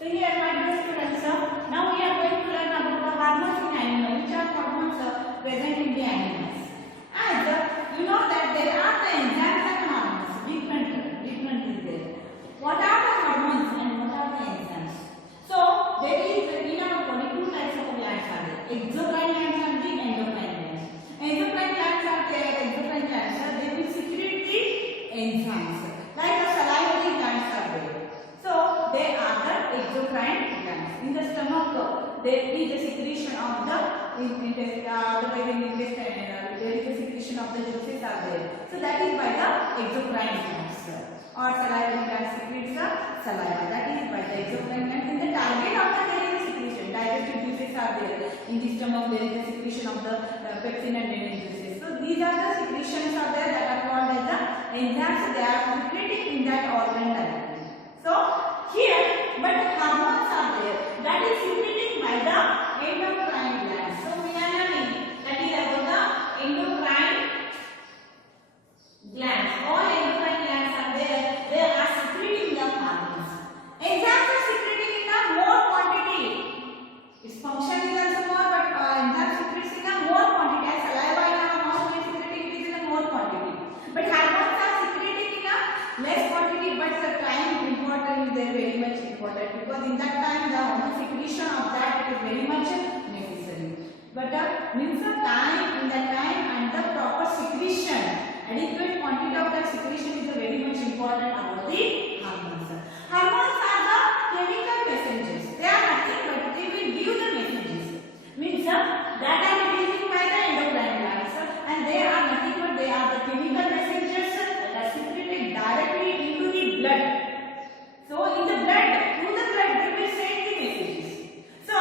So here my dear students, now we are going to learn about the hormones in animals. Which are hormones present in the animals? And you know that there are the enzymes and hormones. Different is there. What are the hormones and what are the enzymes? So there is in our body two types of glands are there: exocrine glands and the endocrine glands. Exocrine glands are there. Exocrine glands they will secrete the enzymes like the salivary glands are there. So they are the exocrine glands. In the stomach, there is a secretion of the intestine. There is a secretion of the juices are there. So that is by the exocrine glands. Or salivary glands secretes the saliva. That is by the exocrine glands. In the target organ, there is a secretion. Digestive juices are there. In the stomach, there is a secretion of the pepsin and renin juices. So these are the secretions are there that are called as the enzymes. They are secreting in that organ directly. So here, but hormones are there that is secreting by the endocrine glands. So we are learning that is about the endocrine glands. All endocrine glands are there. They are secreting the hormones. Enzymes are secreting in a more quantity. Its function is also more, but enzymes secretes in a more quantity. As saliva in our mouth we secreting it is in a more quantity. But hormones are secreting in a less quantity. But the time important is there very much important, because in that time the hormone secretion of that is very much necessary. But means the time, in that time and the proper secretion, adequate quantity of that secretion is very much important about the hormones. Hormones are the chemical messengers. They are nothing but they will give the messages. Means that are released by the endocrine glands, and they are nothing but they are the chemical messengers that are secreted directly into the blood. So in the blood, through the blood, they will send the messages. So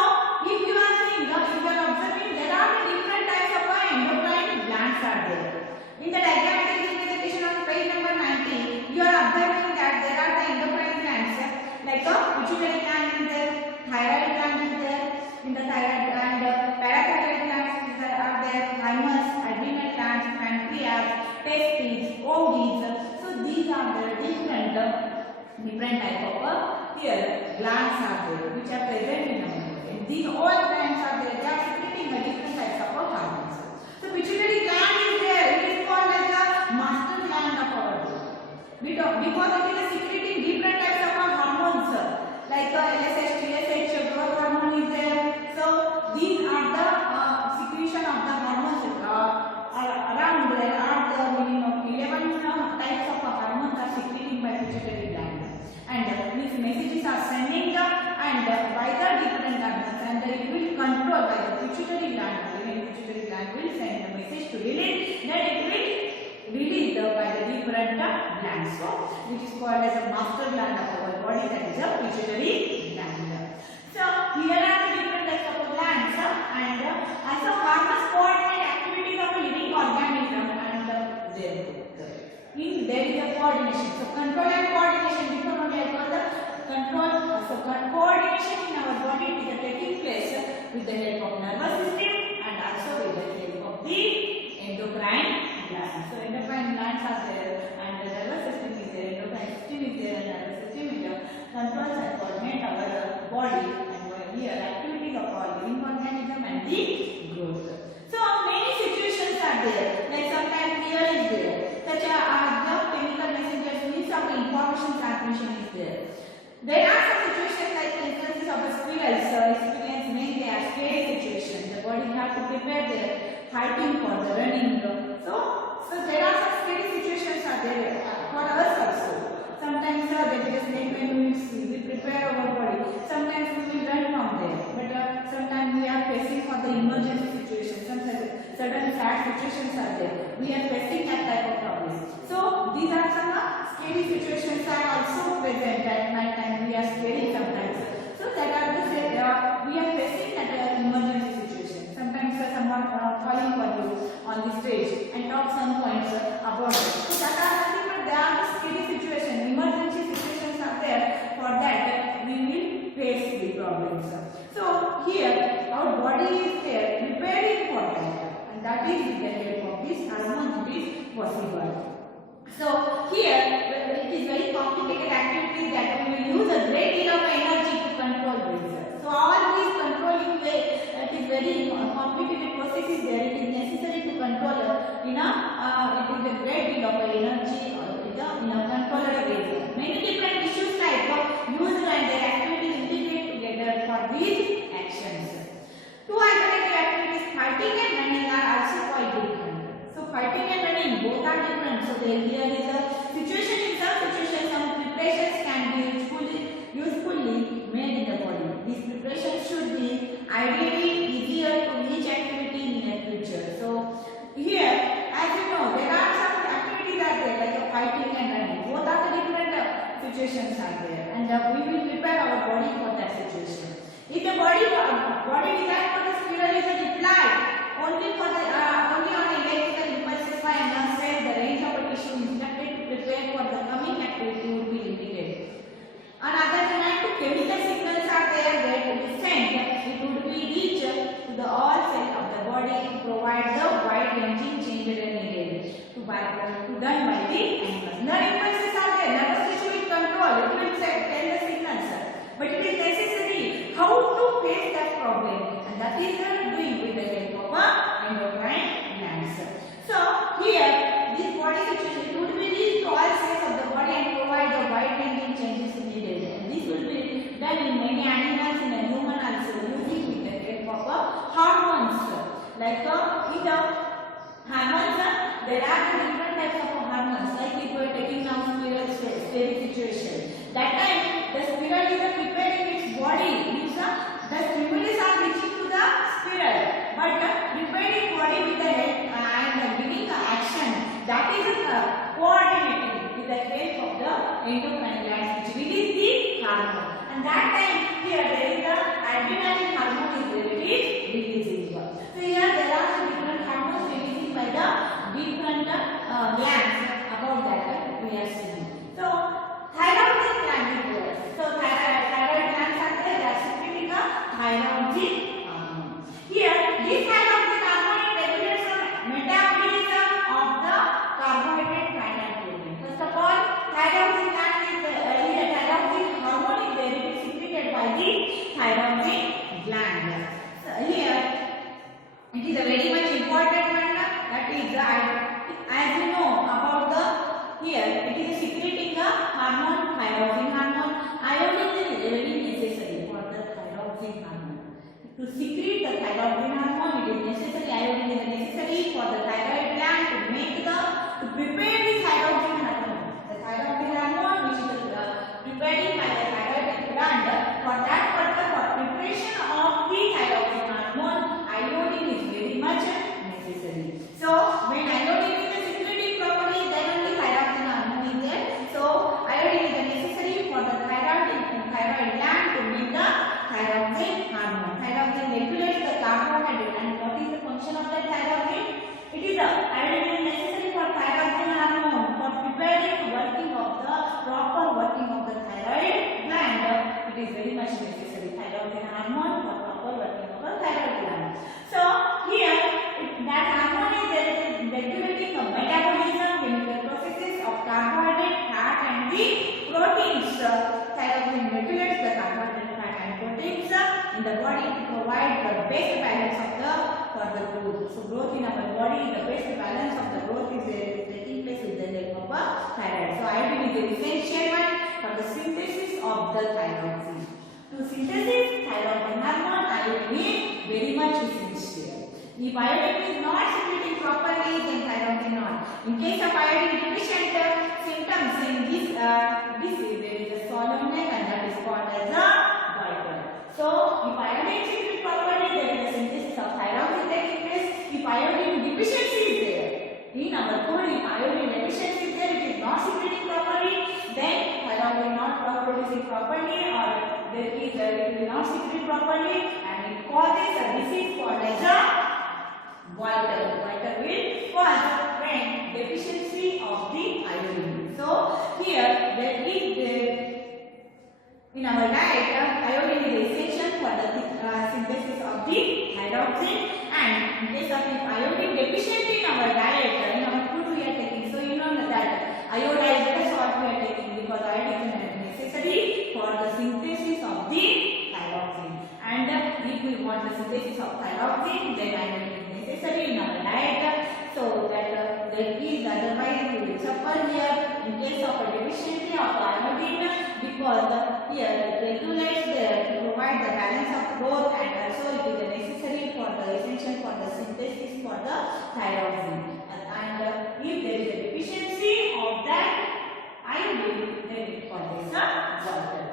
if you are seeing, if you are observing, there are different types of endocrine glands are there. In the diagrammatic representation on page number 90, you are observing that there are the endocrine glands like a pituitary gland is there, thyroid gland is there. In the thyroid gland, parathyroid glands are there, thymus, adrenal glands, pancreas, testes, ovaries. So these are the different type of here glands are there which are present in our body. And these all glands are there. They are secreting different types of hormones. So pituitary gland is there. It is called as the master gland of our body. Because it is secreting different types of hormones like LSH, TSH, growth hormone is there. So these are the secretion of the hormones around. There are the minimum 11 types of hormones are secreting by pituitary gland. And these messages are sending the and by the different glands, and it will control by the pituitary gland. Even pituitary gland will send the message to release, then it will release by the different glands. So which is called as a master gland of our body, that is a pituitary gland. So here are the different types of glands, and as a hormones coordinate activities of a living organism, and there is a coordination. So control and coordination, before only I call the control. So coordination in our body is taking place with the help of nervous system and also with the help of the endocrine glands. So endocrine glands are there and the nervous system is there, endocrine system is there, and nervous system is there. Controls and coordinate our body and here activities of our living organism and the growth. So many situations are there, like sometimes fear is there, such as the chemical messengers, means of information transmission is there. There are some situations like instances of a squirrels experience mainly as scary situations. The body has to prepare their fighting for the running. So there are some scary situations are there for us also. Sometimes they just make minutes, we prepare our body. Sometimes we will run from there. But sometimes we are facing for the emergency situation. Sometimes certain sad situations are there. We are facing that type of problems. So these are some scary situations are also present at night time. We are scary sometimes. So that are the we are facing that emergency situation. Sometimes someone calling for you on the stage and talk some points about it. So that are nothing but they are the scary situation. Emergency situations are there. For that we will face the problems. So here our body is there preparing for that, and that is with the help of this hormones it is possible. So here it is very complicated activities that we will use a great deal of energy to control body for that situation. If the body desire for the spiral is applied only for the only on electrical impulses by an said the range of a tissue instructed to prepare for the coming activity would be limited. On other hand, chemical signals are there that to be sent. It would be reached to the all cells of the body to provide the wide ranging changes needed to done by the animals. Nerve impulses are there. Nervous tissue will control. It will tell the signals. But it is necessary how to face that problem, and that is doing with the help of endocrine glands. So here, this body situation would be reached to all cells of the body and provide the wide ranging changes needed. And this will be done in many animals, in a human also, using with the help of hormones. Like in the hormones, there are different types of hormones. Like if we are taking now spiral situation, that time the spiral is preparing its body. The stimulus are reaching to the spiral, but preparing body with the head and giving the action, that is coordinating with the help of the endocrine glands, which release the hormone. And that time here there is the adrenaline hormone is releasing. So here there are some different hormones releasing by the different glands. About that we are seeing. So thyroid gland is there. So thyroid glands are there. They are secreting a thyroid hormone. Here this thyroid hormone regulates the metabolism of the carbohydrate, fat and protein. First of all, thyroid gland is thyroid hormone is there. It is secreted by the thyroid gland. So here it is a very much important one. That is as you know about the here it is secreting a hormone, thyroid hormone. Iodine is very necessary for the thyroid hormone. To secrete the thyroid hormone, it is necessary. Iodine is necessary for the thyroid gland to prepare the thyroid hormone. The thyroid hormone which is preparing by the thyroid gland. For that purpose, for preparation of the thyroid hormone, iodine is very much necessary. So when iodine is secreting properly, then only thyroid hormone is there. So iodine is necessary for the thyroid gland to make the thyroid hormone. Thyroid regulates the carbohydrate. And what is the function of the thyroid? It is iodine is necessary for thyroid hormone for preparing working of the proper working of the thyroid gland. It is very much necessary. Thyroid hormone for proper working of the thyroid gland. So here that hormone is regulating the metabolism, chemical processes of carbohydrate, fat and the proteins. Thyroid regulates the carbohydrate, fat and proteins in the body to provide the best balance of for the growth. So growth in our body, the best balance of the growth is taking place with the help of thyroid. So iodine is the essential one for the synthesis of the thyroid. To synthesis thyroid hormone, iodine is very much essential. If iodine is not secreting properly, then thyroid is not. In case of iodine deficient symptoms in this disease, there is a swollen neck and that is called as a goiter. So if iodine secretes properly, there is a synthesis of thyroid is taking place. If iodine deficiency is there, in our food, if iodine deficiency is there, it is not secreting properly, then thyroid will not producing properly, or it will not secrete properly, and it causes a disease called as a goiter. Goiter will cause when deficiency of the iodine. So here there is in our diet, iodine is essential for the synthesis of the thyroxine, and in case of if iodine deficient in our diet, in our food we are taking, so you know that iodized salt we are taking because iodine is necessary for the synthesis of the thyroxine. And if we want the synthesis of thyroxine, then iodine is necessary in our diet, so that there is otherwise we will suffer here in case of a deficiency of iodine, because here it regulates to provide the balance of growth, and also it is necessary for the essential for the synthesis for the thyroxine. And if there is a deficiency of that iodine, then it causes a goiter.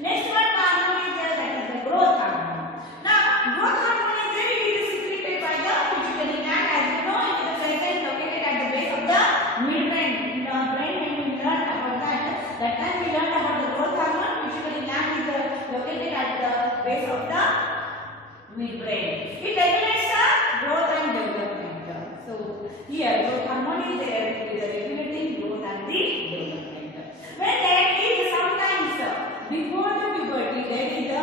Next one hormone is there, that is the growth hormone. Now growth hormone is there, it is secreted by the pituitary gland. As you know, it is present located at the base of the midbrain. In the brain, when we learn about that time we learned about the growth hormone. Pituitary gland is located base of the midbrain. It regulates the growth and development. So here growth hormone is there. It is regulating growth and the development. When there is sometimes before the puberty there is the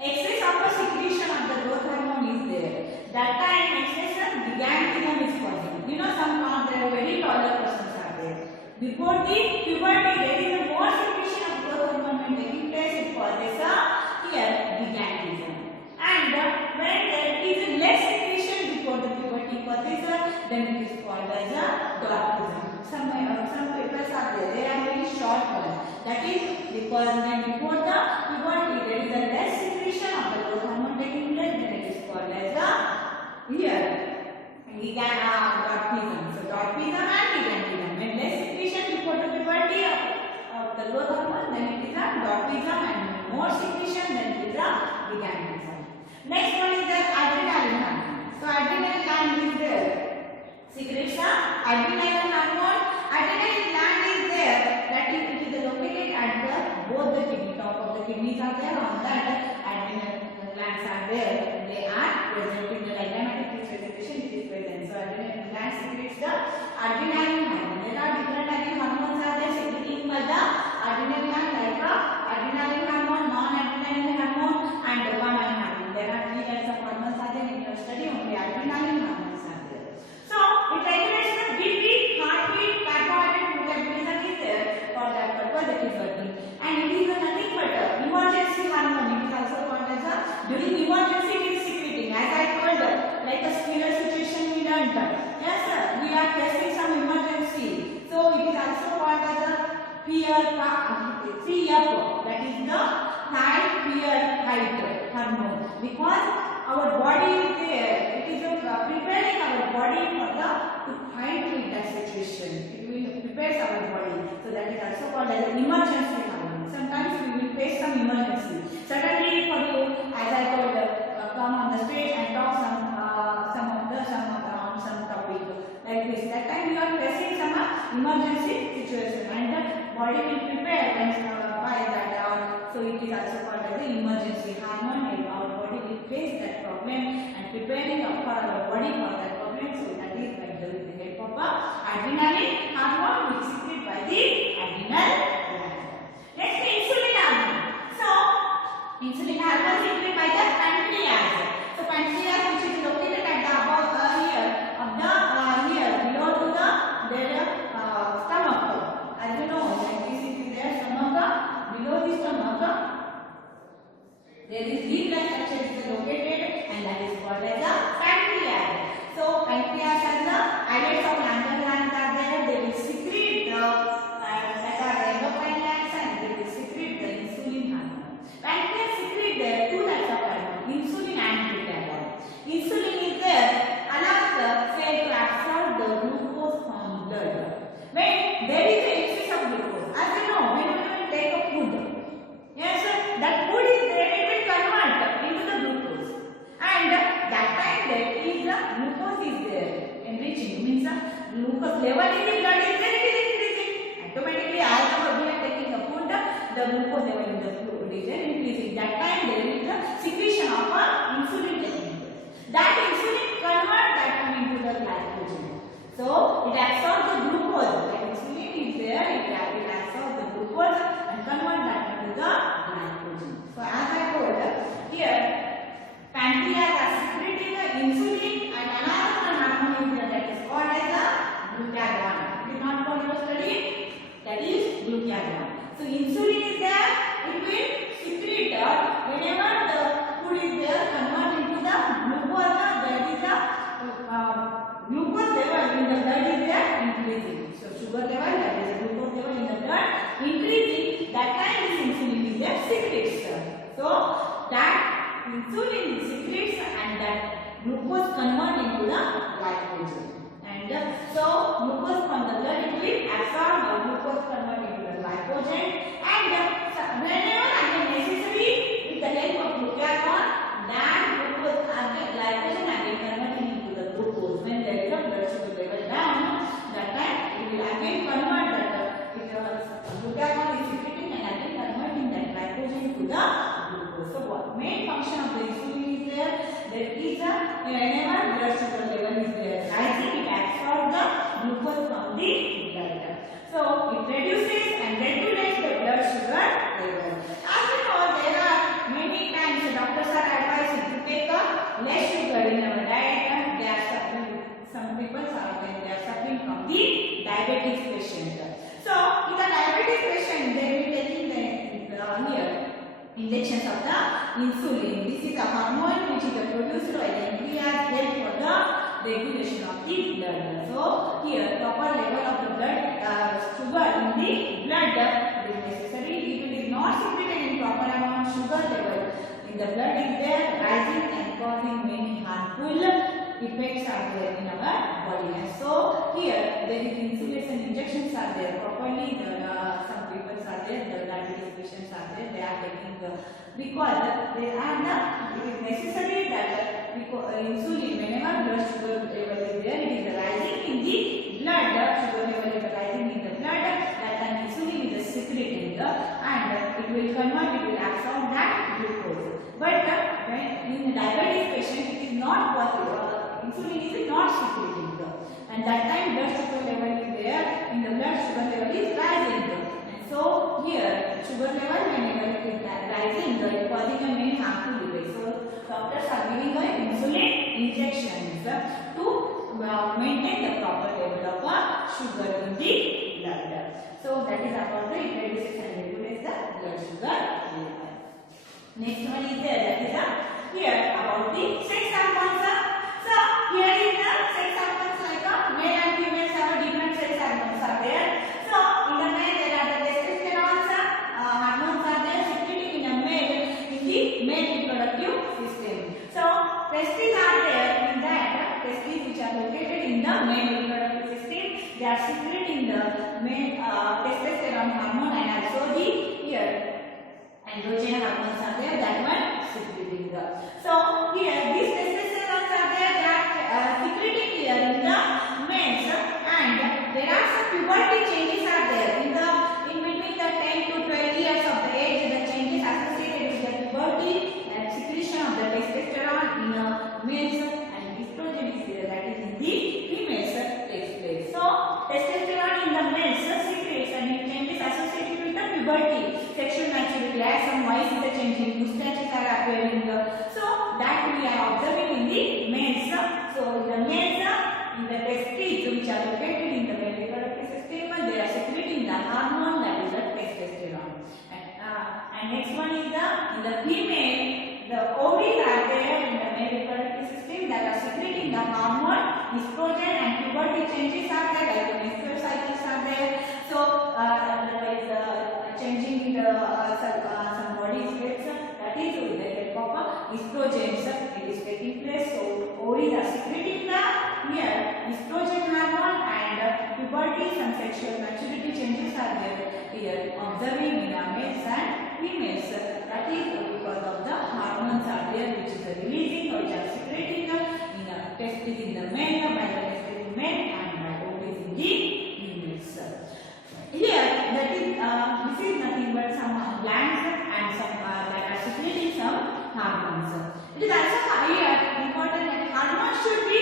excess of the secretion of the growth hormone is there. That time excess of gigantism is causing. You know some there are very taller persons are there. Before the puberty there is a more secretion of growth hormone taking place. It causes a here gigantism. And when there is less secretion before the puberty causes then it is called as a dwarfism. Some papers are there. They are very short ones. That is because when before the puberty there is a less secretion of the growth hormone taking place, then it is called as a here dwarfism. So dwarfism and gigantism. When less secretion before the puberty of the growth hormone, then it is a dwarfism, and more secretion, then it is a gigantism. Next one is the adrenaline hormone. So adrenaline gland is there. Secretes the adrenaline hormone. Adrenaline gland is there. That is, it is located at the both the kidney. Top of the kidneys are there. On that, adrenaline glands are there. They are present in the diagrammatic representation. It is present. So adrenaline gland secretes the adrenaline hormone. There are different types of hormones are there secreting by the adrenaline gland, like adrenaline hormone, non-adrenaline hormone, and dopamine hormone. There are three types of hormones are there in your study. Only adrenaline hormones are there. So it regulates the beat, heartbeat, carbohydrate metabolism is there. For that purpose it is working. And it is nothing but emergency hormone. It is also called as a during emergency it is secreting. As I told, like a similar situation we learned. Yes, sir, we are facing some emergency. So it is also called as a fear, that is the fight, fear, fight hormone. Because our body is there, it is preparing our body for the to fight with that situation. It will prepare our body. So that is also called as an emergency hormone. Sometimes we will face some emergency. Suddenly for you, as I told, come on the stage and talk some topic like this. That time you are facing some emergency situation, and the body will prepare and by that. So it is also called as the emergency hormone. And our body will face that problem and preparing for our body for that problem. So that is by the help of adrenaline hormone, which is secreted by the adrenal gland. Next, insulin hormone. So insulin hormone is secreted by the pancreas. So pancreas, which is located at the above here of the here below to the their stomach. As you know, like this is their stomach. Below the stomach, there is leaf-like structure is located, and that is called as a pancreas. So pancreas has the islets of Langerhans glands are there. They will secrete the that are endocrine glands, and they will secrete the insulin hormone. Pancreas secrete the two types of hormone, insulin and glucagon. Insulin is there, allows the cell to absorb the glucose from blood. When there is an excess of glucose, as you know, whenever you take a food, yes, that food is there, it will convert into the glucose, and that time there is the glucose is there enriching, means the glucose level in the blood is there, it is increasing automatically. As we are taking the food, the glucose level in the food is there increasing. That time there is the secretion of insulin taking place. That insulin convert that one into the glycogen. So it absorbs the glucose. That insulin is there, it absorbs the glucose and convert that into the glycogen. So as I told here, pancreas are secreting the insulin, and another hormone is there, that is called as a glucagon. It is not for your study, that is glucagon. So insulin is there, it will secrete whenever the food is there, convert into the glucose. That is the glucose level in the blood is there increasing. So sugar level, that is the glucose level in the blood increasing. That time this insulin is there secretes. So that insulin secretes, and that glucose convert into the glycogen. And so glucose from the blood it will absorb, or glucose convert into the glycogen. And whenever again necessary, with the help of glucagon, that glucose again glycogen again converting into the glucose. When there is a blood sugar level down, that time it will again convert that glucagon is secreting and again converting that glycogen to the glucose. So main function of the insulin is there. That is whenever blood sugar level is there rising, it absorbs the glucose from the blood. So it reduces and regulates the blood sugar level. As we know, there are many times the doctors are advising to take less sugar in our diet. They are suffering. Some people are they are suffering from the diabetes patient. So in the diabetes patient, they will be taking the here injections of the insulin. This is a hormone which is produced by the pancreas, help for the regulation of the blood. So here proper level of the blood sugar in the blood is necessary. If it is not secreted in proper amount, sugar level in the blood is there rising and causing many harmful effects are there in our body. And so here there is insulin injections are there properly. Some people are there, the diabetes patients are there. They are taking because they are it is necessary that insulin whenever blood sugar level is there, it is rising in the blood. Sugar level is rising in the blood. That time insulin is secreting and it will convert, it will absorb that glucose. But when in diabetes patient, it is not possible. Insulin is not secreting, and that time blood sugar level is there. In the blood sugar level is rising, and so here sugar level whenever it is rising, it is causing a main harmful effect. So doctors are giving insulin injections to maintain the proper level of sugar in the blood. So that is about the it reduces and regulates the blood sugar level. Next one is there, that is here about the sex hormones. So here is the sex hormones like male and female have different sex hormones are there. So in the male there are the testosterone hormones are there secreting in a male in the male reproductive system. So testes are there in that testes which are located in the male reproductive system. They are secreting the male testosterone hormone and also the here androgen hormones are there, that one secreting the. So here these testosterone are there that secreting here in the males, and there are some puberty changes are there in between the 10 to 12 years of the age. The changes associated with the puberty and secretion of the testosterone in males and estrogen is there, that is in the females takes place. So testosterone in the males secretes and it changes associated with the puberty, sexual maturity, as some voice is changing, mustaches are appearing. So that we are observing in the males. So the males in the testes which are located in the male reproductive system, they are secreting the hormone that is the testosterone. And next one is in the female, the ovaries are there in the male reproductive system that are secreting the hormone, estrogen, and puberty changes are there, like the menstrual cycles are there. So there is changing in the some body states, that is with the help of estrogens it is taking place. So ovaries are secreting the here estrogen hormone, and puberty and sexual maturity changes are there here observing in males and females. That is because of the hormones are there which is releasing or which are secreting in the testes in the men, by the testes in men, and by ovaries in the females. Here that is this is nothing but some glands and some that are secreting some hormones. It is also here important that hormones should be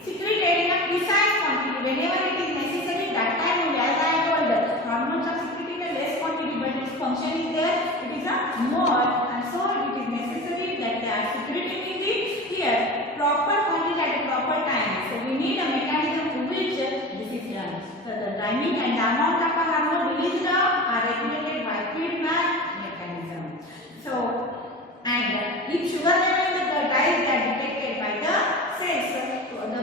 secreted in a precise quantity whenever it is necessary. That time only, as I told, hormones are secreting a less quantity, but its function is there, it is a more, and so it is necessary that they are secreting in the here proper quantity at a proper time. So we need a mechanism to which this is done. So the timing and the amount of hormone released are regulated by feedback mechanism. So and if sugar level in the blood rise, are detected by the cells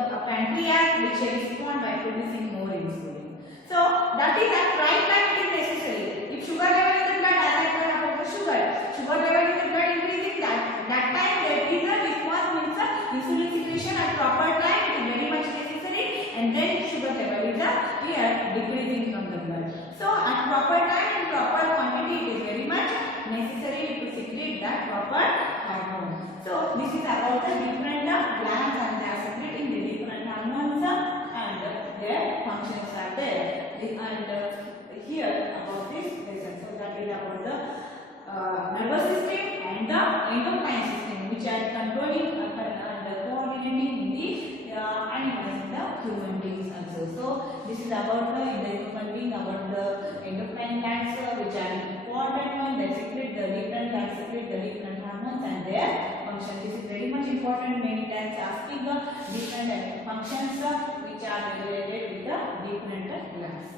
the pancreas which respond by producing more insulin. So that is at right time it is necessary. If sugar level in the blood, as I told about the sugar level in the blood increasing, that time there is a response means insulin secretion at proper time, it is very much necessary, and then sugar level is here decreasing from the blood. So at proper time and proper quantity it is very much necessary to secrete that proper hormone. So this is about the different glands, and they are secreting the different hormones and their functions are there. And here about this lesson, so that is about the nervous system and the endocrine system which are controlling the coordinating in the animals and the human beings also. So this is about in the human being about the endocrine glands which are important one. They secrete the different glands secrete the different hormones and their function. This is very much important. Many times asking different functions which are related with the different glands.